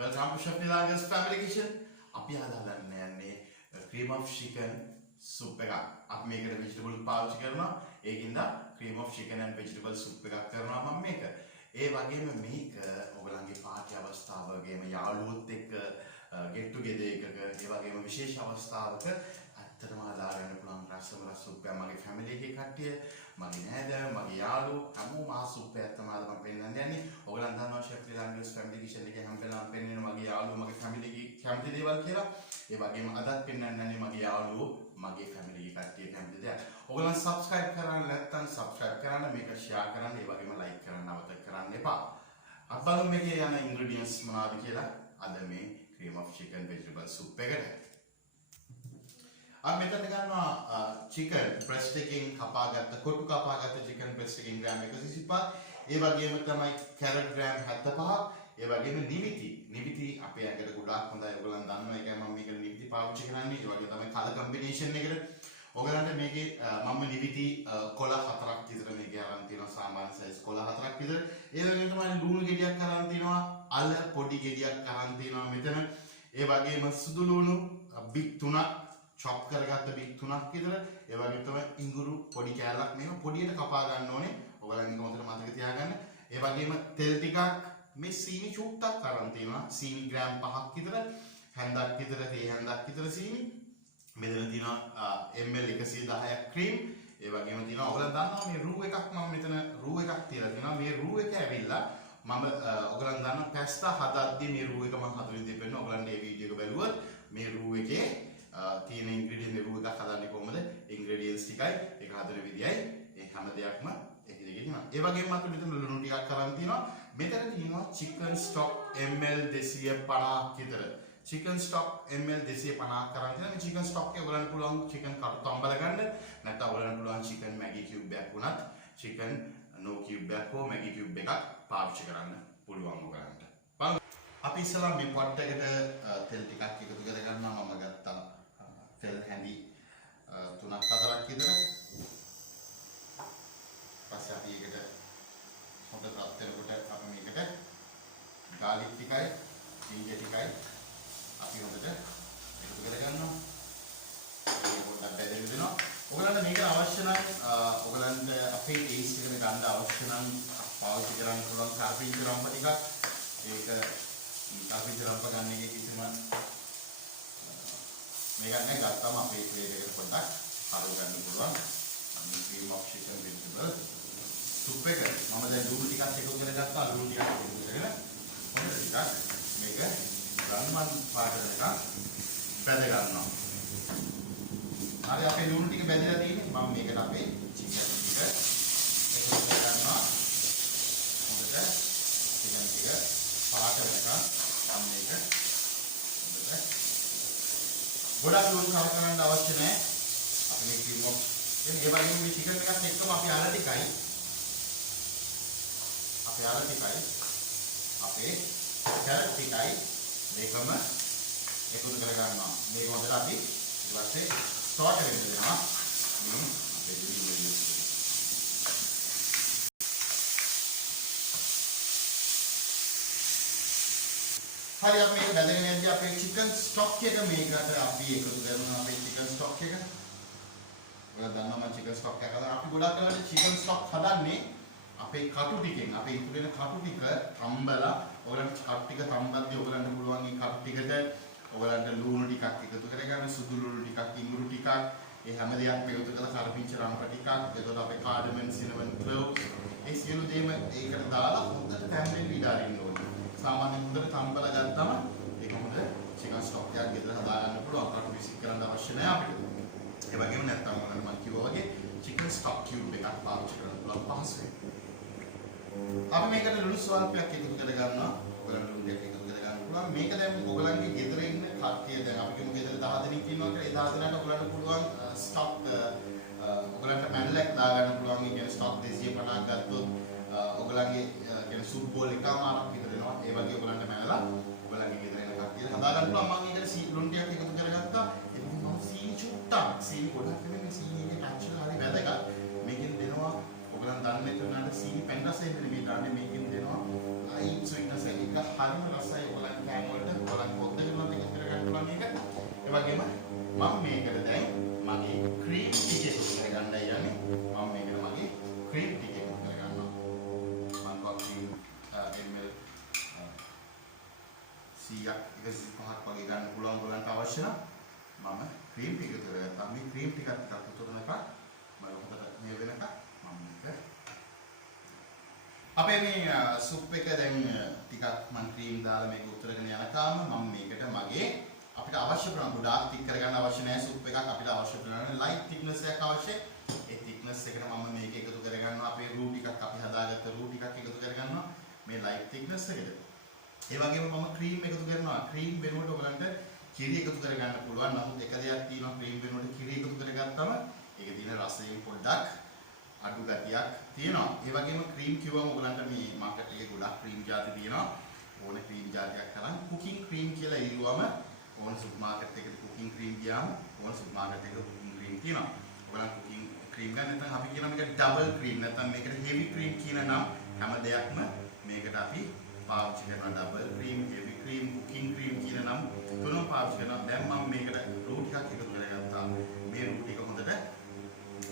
Welcome to Chef Nilanga's Family Kitchen. අපි හදාගන්න යන්නේ cream of chicken soup එකක්. අපි මේකට vegetable පාවිච්චි කරනවා. ඒකින්ද cream of chicken and vegetable soup එකක් කරනවා මම මේක. ඒ වගේම මේක ඔයගලන්ගේ පාටි අවස්ථාවකම යාළුවොත් එක්ක get together එකක ඒ වගේම විශේෂ අවස්ථාවක ඇත්තටම හදාගන්න පුළුවන් රසම රස සුප් එක. මගේ family එකේ කට්ටිය, මගේ නෑදෑයෝ, මගේ යාළුවෝ හැමෝම ආ සුප් එක තමයි අද මම පෙන්නන්න යන්නේ. ඔයගලන් දන්නවා Chef Nilanga's Family Kitchen එකේ හැම වෙලාවෙම පෙන්නන මගේ යාළුවෝ මගේ family එකේ කැමති දේවල් කියලා. ඒ වගේම අදත් පෙන්නන්න යන්නේ මගේ යාළුවෝ මගේ family එකේ කට්ටිය කැමති දේවල්. ඔයගලන් subscribe කරන්න නැත්නම් subscribe කරන්න, මේක share කරන්න, ඒ වගේම like කරන්න අමතක කරන්න එපා. අපි බලමු මේකේ යන ingredients මොනවද කියලා. අද මේ cream of chicken vegetable soup එකට. अब मेथड गन्නවා chicken breast එකකින් කපාගත්ත කොටු කපාගත්ත chicken breast එකකින් ග්‍රෑම් 135. ඒ වගේම තමයි carrot ග්‍රෑම් 75ක්. ඒ වගේම නිවිති අපේ ඇඟට ගොඩාක් හොඳයි. ඔයගොල්ලන් දන්නවා ඒකයි මම මේක නිවිති පාවිච්චි කරන්නේ. ඒ වගේ තමයි කලර් කම්බිනේෂන් එකට. ඔයගලන්ට මේකේ මම නිවිති කොළ 4ක් විතර මේකේ අරන් තියෙනවා. සාමාන්‍ය සයිස් කොළ 4ක් විතර. ඒ වගේම තමයි ලුණු ගෙඩියක් අරන් තියෙනවා. අල පොඩි ගෙඩියක් අරන් තියෙනවා මෙතන. ඒ වගේම සුදු ලුණු බික් 3ක් chop කරගත්ත බික් 3ක් විතර. ඒ වගේම තමයි ඉඟුරු පොඩි කෑල්ලක් මේක පොඩියට කපා ගන්න ඕනේ. ඔයගලන් මේක හොඳට මතක තියාගන්න. ඒ වගේම තෙල් ටිකක්, මේ සීනි චුට්ටක් අරන් තියෙනවා. සීනි ග්‍රෑම් 5ක් විතර, හැන්දක් විතර, තේ හැන්දක් විතර සීනි. මෙතන තියෙනවා ml 110ක් ක්‍රීම්. ඒ වගේම තියෙනවා ඔයගලන් දන්නවා මේ රූ එකක් මම මෙතන රූ එකක් තියලා තියෙනවා. මේ රූ එක ඇවිල්ලා මම ඔයගලන් දන්නවා පැස්තා හදද්දී මේ රූ එක මම හදලා දෙන්න. ඔයගලන්ට මේ වීඩියෝ එක බලුවොත් මේ රූ එකේ තියෙන ඉන්ග්‍රීඩියන්ට් එක එකක් හදන්නේ කොහොමද? ඉන්ග්‍රීඩියන්ට්ස් ටිකයි ඒක හදන විදියයි ඒ හැම දෙයක්ම එකේ තියෙනවා. ඒ වගේම අපි මෙතන ලුණු ටිකක් අරන් තියෙනවා. මෙතන තියෙනවා chicken stock ml 250ක් විතර. chicken stock ml 250ක් අරන් තියෙනවා. මේ chicken stock එක ඔයගලන්ට පුළුවන් chicken කටු තම්බල ගන්න. නැත්නම් ඔයගලන්ට පුළුවන් chicken maggi cube එකක් වුණත් chicken no cube එකක් හෝ maggi cube එකක් පාවිච්චි කරන්න පුළුවන් ඔයගලන්ට. අපි ඉස්සලා මේ pot එකට තෙල් ටිකක් එකතු කර ගන්නවා. මම ගත්තා තෙල් හැඳි 3ක් 4ක් විතර. පස්සේ අපි ඒකට හොඳට රත් වෙනකොට අපි මේකට garlic ටිකයි ginger ටිකයි අපි හොඳට එකතු කර ගන්නවා. ඒක පොඩ්ඩක් බෙදෙන්න දෙනවා. ඔයගලන්ට මේක අවශ්‍ය නම් ඔයගලන්ට අපේ ටේස්ට් එකට ගන්න අවශ්‍ය නම් පාවිච්චි කරන්න පුළුවන් කාපිංචි රම්ප ටිකක්. ඒක කාපිංචි රම්ප ගන්න එකේ කිසිම මේක නැහැ. ගත්තම අපේ ප්ලේට් එකට පොඩ්ඩක් හරව ගන්න පුළුවන්. මේ cream of chicken vegetable soup එක මම දැන් ලුණු ටිකක් එකතු කරගත්තා. ලුණු ටිකක් එකතු කරගෙන හොඳට ටිකක් මේක රන්මන් පාට දෙකක් බැද ගන්නවා. හරි අපේ ලුණු ටික බැදලා තියෙන්නේ. මම මේකට අපේ chicken ටික එකතු කරගන්නවා. හොඳට chicken ටික පාට වෙනකන් මම මේක හොඳට ගොඩක් ලුණු කව කරන්න අවශ්‍ය නැහැ. අපි මේ cream of ඒ වගේම මේ chicken එකත් එක්කම අපි අර ටිකයි අපේ carrot ටිකයි මේකම එකතු කර ගන්නවා. මේක හොඳට අපි ඊට පස්සේ සෝට් වෙන්න දෙනවා. මේ අපේ ඉන්ග්‍රීඩියන්ට්ස් හරි අපි මේක බැදගෙන යද්දී අපේ chicken stock එක මේකට අපි එකතු කරනවා. අපේ chicken stock එක ඔයාලා දන්නවා මම chicken stock එක හදනවා. අපි ගොඩක් කරලා chicken stock හදන්නේ අපේ කටු ටිකෙන්. අපේ ඉතුරු වෙන කටු ටික තම්බලා ඔයගලන්ට කටු ටික තම්බද්දී ඔයගලන්ට පුළුවන් මේ කටු ටිකට ඔයගලන්ට ලුණු ටිකක් එකතු කරගන්න, සුදු ලුණු ටිකක්, ඉඟුරු ටිකක්, ඒ හැම දෙයක්ම එකතු කරලා කරපිංච රම්ප ටිකක්, එතකොට අපේ cardamom, cinnamon, cloves ඒ සියලු දේම ඒකට දාලා හොඳට තැම්බෙන්න ඉඩ අරින්න ඕනේ. සාමාන්‍යයෙන් හොඳට තම්බලා ගත්තම ඒක හොඳ chicken stock එකක් ගෙදර හදාගන්න පුළුවන්. කටු විසික් කරන්න අවශ්‍ය නැහැ අපිට. ඒ වගේම නැත්තම් මම කිව්වා වගේ chicken stock cube එකක් පාවිච්චි කරන්න පුළුවන් පහසුවෙන්. අපි මේකට ලුණු ස්වල්පයක් එකතු කර ගන්නවා. ඔයගලන්ට ලුණු දෙකක් එකතු කර ගන්න පුළුවන්. මේක දැන් ඔයගලන්ගේ ගෙදර ඉන්න කට්ටිය දැන් අපි කියමු ගෙදර 10 දෙනෙක් ඉන්නවා කියලා. ඒ 10 දෙනාට ඔයගලන්ට පුළුවන් ස්ටොක් ඔයගලන්ට මැනලක් දාගන්න පුළුවන්. ඒ කියන්නේ ස්ටොක් 250ක් ගත්තොත් ඔයගලන්ගේ කියන්නේ සුප් බෝල් එකමාරක් විතර වෙනවා. ඒ වගේ ඔයගලන්ට මැනලා ඔයගලන්ගේ ගෙදර ඉන්න කට්ටිය හදා ගන්න පුළුවන්. මම ඒකට ලුණු ටිකක් එකතු කරගත්තා. ඒක මම සීනි චුට්ටක් සීනි ගොඩක් නෙමෙයි සීනි එකේ ටැක්ස්චර් හරි වැදගත්. මේකෙන් දෙනවා ඔයගලන් දන්නේ නැතුණාට සීනි පැන් රසයෙන් නෙමෙයි දාන්නේ. මේකෙන් දෙනවා ලයිට් ස්වීට්නස් එක හරිම රසයි. ඔයගලන් කෑම 100ක් 125ක් වගේ ගන්න පුළුවන් ඔයගලන්ට අවශ්‍ය නම් මම ක්‍රීම් ටික එකතු කරගත්තා. මේ ක්‍රීම් ටිකත් උතුරනකම් මම හොඳට මේ වෙනකම් මම මේක අපේ මේ සුප් එක දැන් ටිකක් මම ක්‍රීම් දාලා මේක උතරගෙන යනකම් මම මේකට මගේ අපිට අවශ්‍ය ප්‍රමාණය ගොඩාක් තික් කරගන්න අවශ්‍ය නැහැ සුප් එකක් අපිට අවශ්‍ය ප්‍රමාණය ලයිට් thickness එකක් අවශ්‍යයි. ඒ thickness එකට මම මේක එකතු කරගන්නවා අපේ රූ ටිකක් අපි හදාගත්ත රූ ටිකක් එකතු කරගන්නවා මේ ලයිට් thickness එකට. ඒ වගේම මම ක්‍රීම් එකතු කරනවා. ක්‍රීම් වෙනුවට ඔයගලන්ට කිරි එකතු කරගන්න පුළුවන්. නමුත් එක දෙයක් තියෙනවා ක්‍රීම් වෙනුවට කිරි එකතු කරගත්තම ඒකේ තියෙන රසයෙන් පොඩ්ඩක් අඩු ගතියක් තියෙනවා. ඒ වගේම ක්‍රීම් කිව්වම ඔයගලන්ට මේ මාකට් එකේ ගොඩක් ක්‍රීම් ಜಾති තියෙනවා. ඕනේ ක්‍රීම් ಜಾතියක් කරන් කුකින් ක්‍රීම් කියලා ඉල්ලුවම ඕන සුපර් මාකට් එකේ කුකින් ක්‍රීම් ගියාම ඕන සුපර් මාකට් එකේ කුකින් ක්‍රීම් තියෙනවා. ඔයගලන් කුකින් ක්‍රීම් ගන්න නැත්නම් අපි කියනවා මේක ඩබල් ක්‍රීම් නැත්නම් මේකට හෙවි ක්‍රීම් කියන නම් හැම දෙයක්ම මේකට අපි පාවිච්චි කරනවා double cream, heavy cream, cooking cream කියන නම් තුනම පාවිච්චි කරනවා. දැන් මම මේකට රූ ටිකක් එකතු කරගත්තා. මේ රූ ටික හොඳට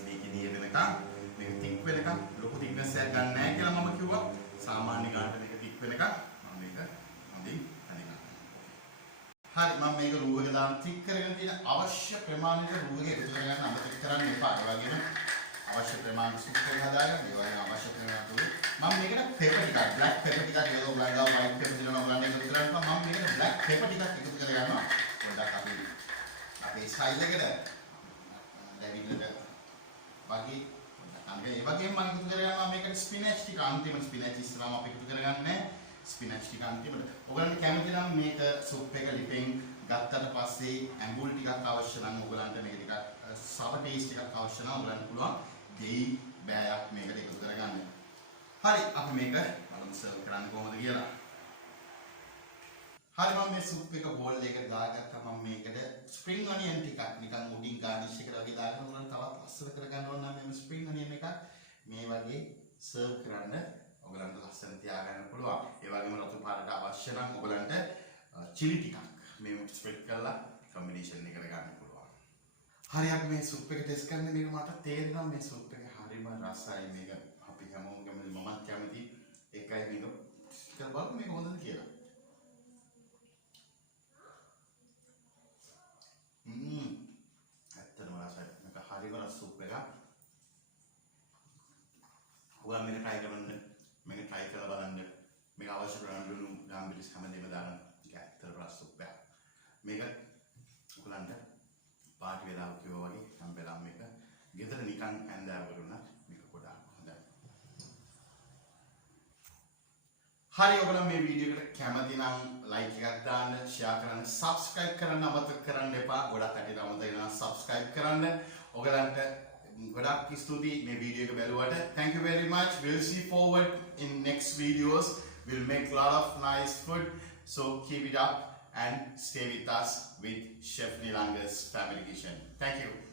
මේකේ වෙනකන් මේක තික් වෙනකන් ලොකු thickness එකක් ගන්න නැහැ කියලා මම කිව්වා. සාමාන්‍ය ගන්නට මේක තික් වෙනකන් මම මේක හොඳින් හරිනවා. හරි මම මේක රූ එක දාන්න තික් කරගෙන තියෙන අවශ්‍ය ප්‍රමාණයට රූ එක එකතු කරගන්න අමතක කරන්න එපා. ඒ වගේම අවශ්‍ය ප්‍රමාණයට සුප් එක හදාගන්න. ඒ වගේම අවශ්‍ය ප්‍රමාණයට මම මේකට පෙපර් ටිකක් බ්ලැක් පෙපර් ටිකක් ඒක ඔයගොල්ලෝ ගාව වයිට් පෙපර් දෙනවා ඔයගොල්ලෝ එකතු කරගන්නවා. මම මේකට බ්ලැක් පෙපර් ටිකක් එකතු කරගන්නවා. පොඩ්ඩක් අපේ ස්ටයිල් එකට දැවිල්ලට වගේ ඒ වගේම මම එකතු කරගන්නවා මේකට ස්පිනච් ටික අන්තිමට ස්පිනච් ඉස්සරහම අපි එකතු කරගන්නේ ස්පිනච් ටික අන්තිමට. ඔයගලන්ට කැමති නම් මේක සුප් එක ලිපෙන් ගත්තට පස්සේ ඇඹුල් ටිකක් අවශ්‍ය නම් ඔයගලන්ට මේක ටිකක් සව ටේස්ට් එකක් අවශ්‍ය නම් ඔයගලන්ට පුළුවන් දෙයි බෑයක් මේකට එකතු කරගන්න. හරි අපි මේක බලමු සර්ව් කරන්න කොහොමද කියලා. හරි මම මේ සුප් එක බෝල් එකකට දාගත්තා. මම මේකට ස්ප්‍රින්ග් ඔනියන් ටිකක් නිකන් උඩින් ගානිෂ් එකට වගේ දාගෙන උනන තවත් ලස්සන කරගන්න ඕන නම් මේ ස්ප්‍රින්ග් ඔනියන් එකක් මේ වගේ සර්ව් කරන්න ඔයගලන්ට ලස්සන තියාගන්න පුළුවන්. ඒ වගේම රතු පාටට අවශ්‍ය නම් ඔයගලන්ට චිලි ටිකක් මේ ස්ප්‍රෙඩ් කරලා කම්බිනේෂන් එකට ගන්න පුළුවන්. හරි අපි මේ සුප් එක ටෙස්ට් කරන්න මේක මට තේරෙනවා මේ සුප් එක හරිම රසයි මේක අපි හැමෝම කැමති මමත් කැමති එකයි මේක කියලා බලමු මේක හොඳද කියලා. ඇත්තටම රසයි. මේක හරිම රස සුප් එකක්. ඔයාලා මේක try කරන්න. මේක try කරලා බලන්න. මේක අවශ්‍ය කරන ලුණු ගාම්බිරිස් හැමදේම දාන්න. ඒක ඇත්තට රස සුප් එකක්. මේක ඔයාලන්ට පාටි වෙලාව කිව්වා වගේ හැම වෙලාවෙම මේක ගෙදර නිකන් ඇඳාවරු උනත් මේක ගොඩාක් හොඳයි. හරි ඔයගොල්ලෝ මේ වීඩියෝ එකට කැමති නම් ලයික් එකක් දාන්න, ෂෙයා කරන්න, සබ්ස්ක්‍රයිබ් කරන්න අමතක කරන්න එපා. ගොඩක් කටට අමතක වෙනවා සබ්ස්ක්‍රයිබ් කරන්න. ඔයගලන්ට ගොඩක් ස්තුතියි මේ වීඩියෝ එක බැලුවට. Thank you very much. We'll see forward in next videos. We'll make a lot of nice food. So keep it up and stay with us with Chef Nilanga's Family Kitchen. Thank you.